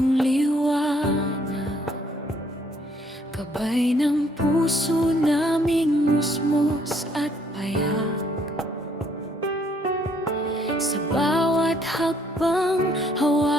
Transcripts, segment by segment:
ang liwanag Kabay ng puso naming musmos at payak. Sa bawat hakbang hawa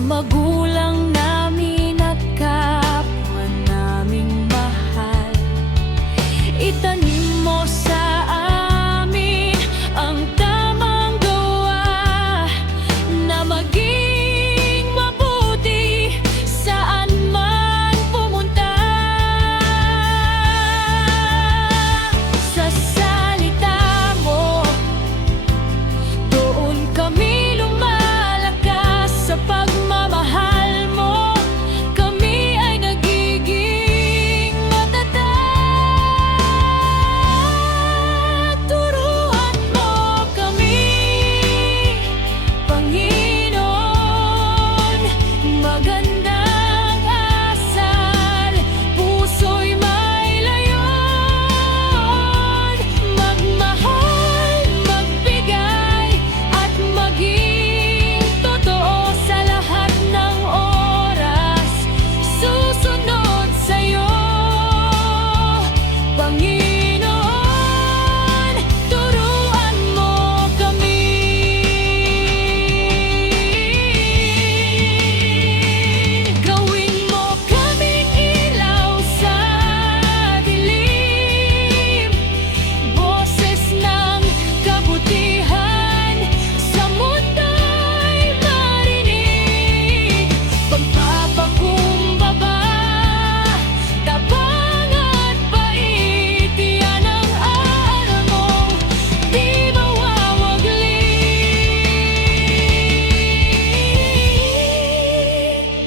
magulang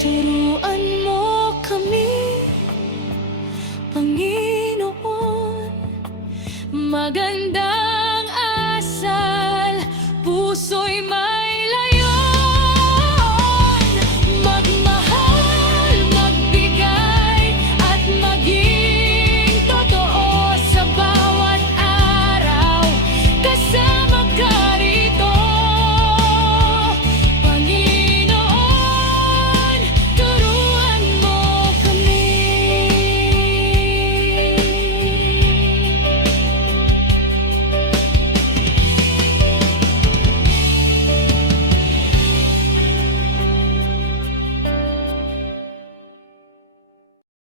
Turuan mo kami Panginoon. Maganda